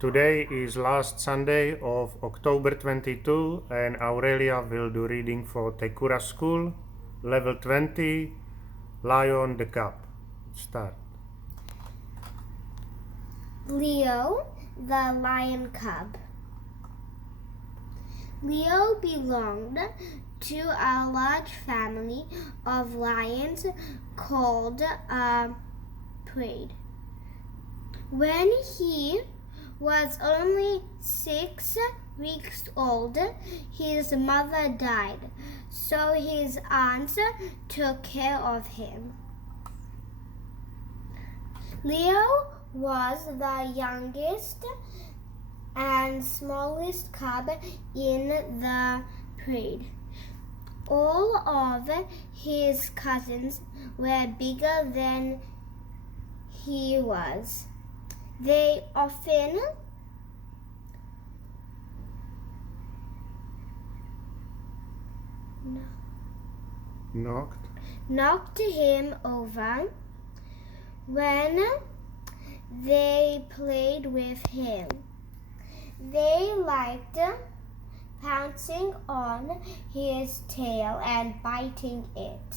Today is last Sunday of October 22 and Aurelia will do reading for Kura school, level 20, Lion the Cup. Start. Leo, the lion cub. Leo belonged to a large family of lions called a pride. When he was only 6 weeks old, his mother died, so his aunts took care of him. Leo was the youngest and smallest cub in the pride. All of his cousins were bigger than he was. They often knocked him over when they played with him. They liked pouncing on his tail and biting it.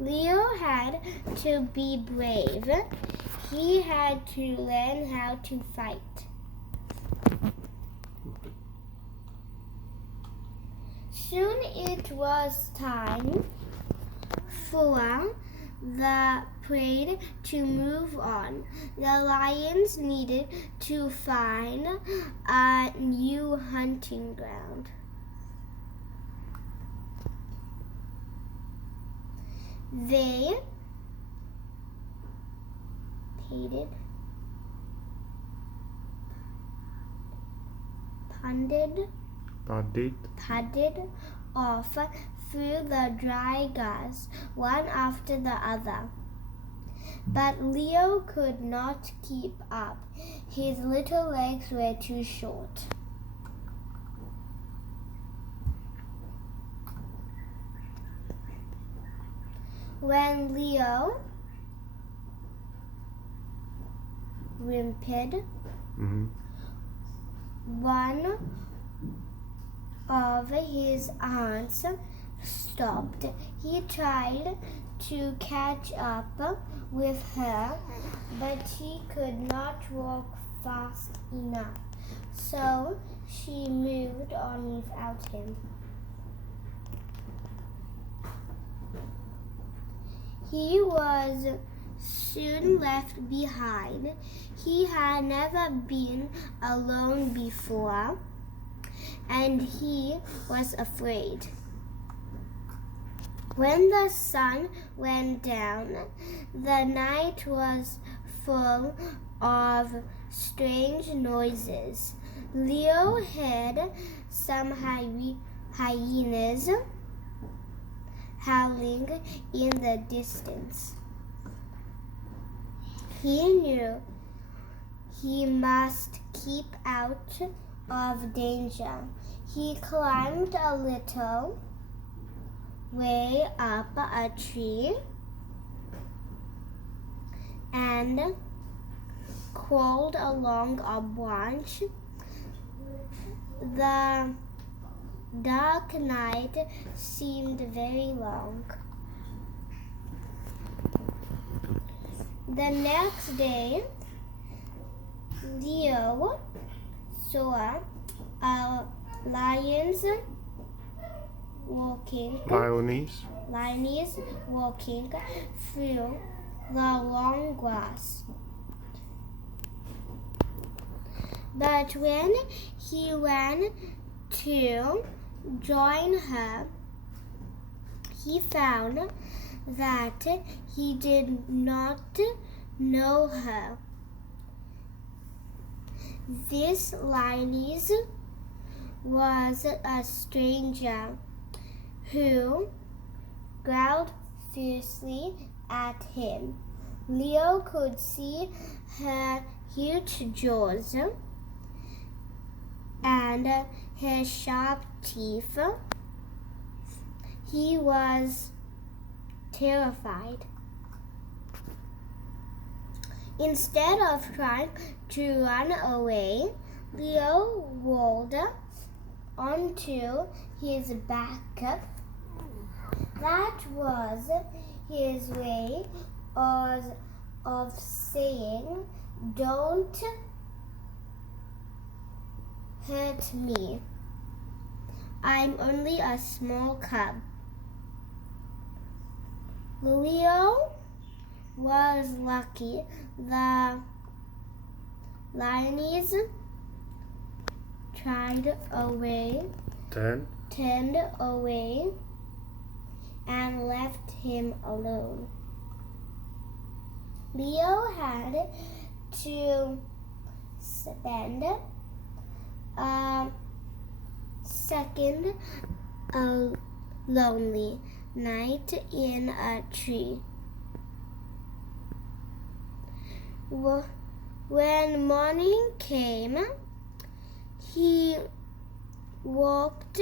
Leo had to be brave. He had to learn how to fight. Soon it was time for the pride to move on. The lions needed to find a new hunting ground. They padded off through the dry grass, one after the other. But Leo could not keep up. His little legs were too short. When Leo whimpered, one of his aunts stopped. He tried to catch up with her, but she could not walk fast enough, so she moved on without him. He was soon left behind. He had never been alone before, and he was afraid. When the sun went down, the night was full of strange noises. Leo heard some hyenas howling in the distance. He knew he must keep out of danger. He climbed a little way up a tree and crawled along a branch. The dark night seemed very long. The next day, Leo saw a lioness walking through the long grass. But when he ran to join her, he found that he did not know her. This lioness was a stranger who growled fiercely at him. Leo could see her huge jaws and her sharp teeth. He was terrified. Instead of trying to run away, Leo rolled onto his back. That was his way of saying, "Don't hurt me. I'm only a small cub." Leo was lucky. The lioness turned away and left him alone. Leo had to spend a second lonely night in a tree. When morning came, he walked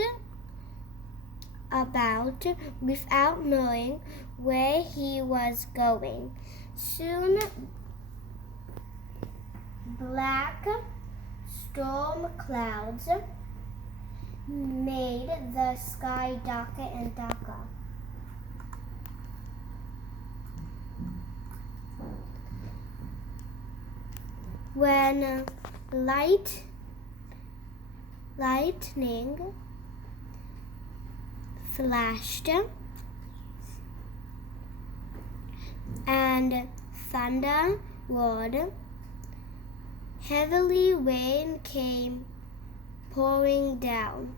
about without knowing where he was going. Soon, black storm clouds made the sky darker and darker. When lightning flashed and thunder roared, heavy rain came pouring down.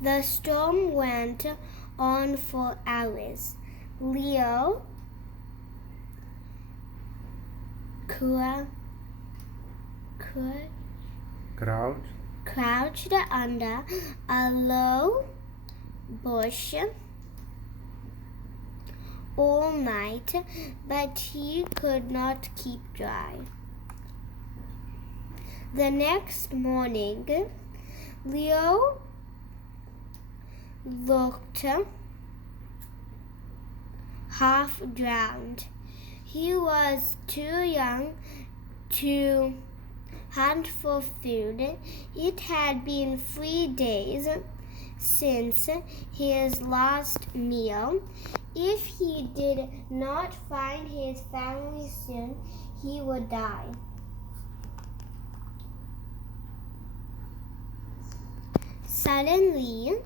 The storm went on for hours. Leo, Kura, crouched under a low bush all night, but he could not keep dry. The next morning, Leo looked half drowned. He was too young to hunt for food. It had been 3 days since his last meal. If he did not find his family soon, he would die. Suddenly,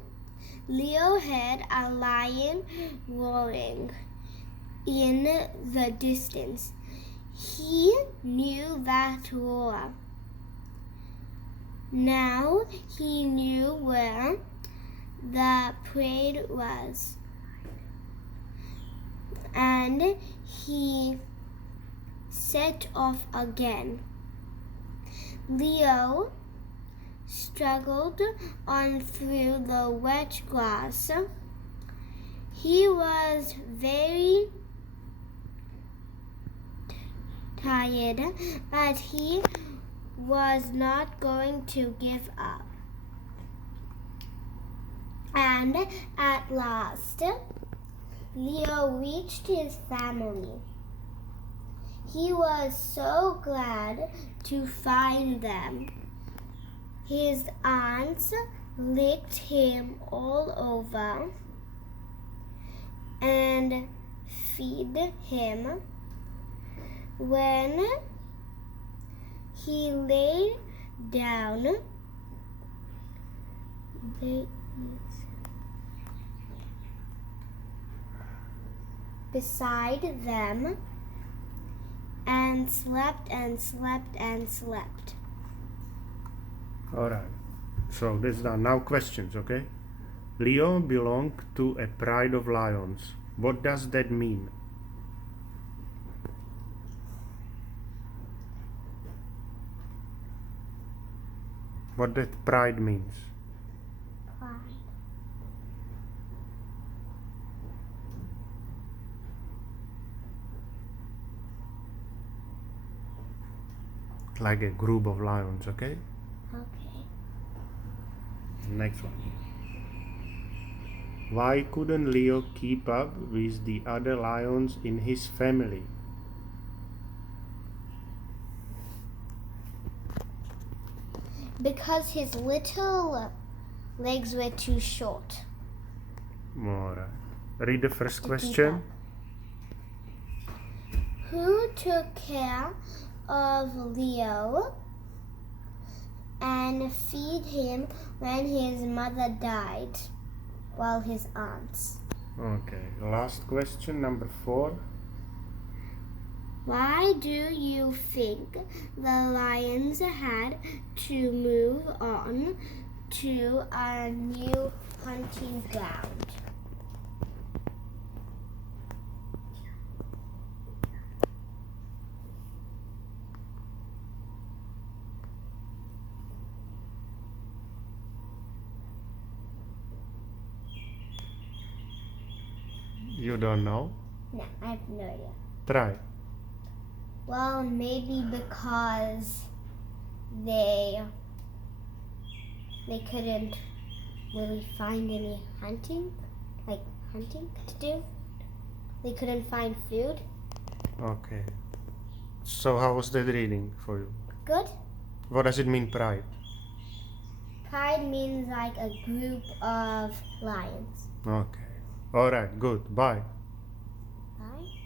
Leo heard a lion roaring in the distance. He knew that roar. Now he knew where the prey was, and he set off again. Leo struggled on through the wet grass. He was very tired, but he was not going to give up. And at last, Leo reached his family. He was so glad to find them. His aunts licked him all over and fed him. When he lay down, beside them and slept and slept and slept. Alright, so these are now questions, okay? Leo belonged to a pride of lions. What does that mean? What that pride means? Pride. Like a group of lions, okay? Okay. Next one. Why couldn't Leo keep up with the other lions in his family? Because his little legs were too short. Alright. Read the first to keep question. up. Who took care of Leo and feed him when his mother died? Well, his aunts. Okay. Last question, number 4. Why do you think the lions had to move on to a new hunting ground? You don't know? No, I have no idea. Try. Well, maybe because they couldn't really find any hunting to do. They couldn't find food. Okay. So how was that reading for you? Good. What does it mean, pride? Pride means like a group of lions. Okay. Alright, good. Bye. Right?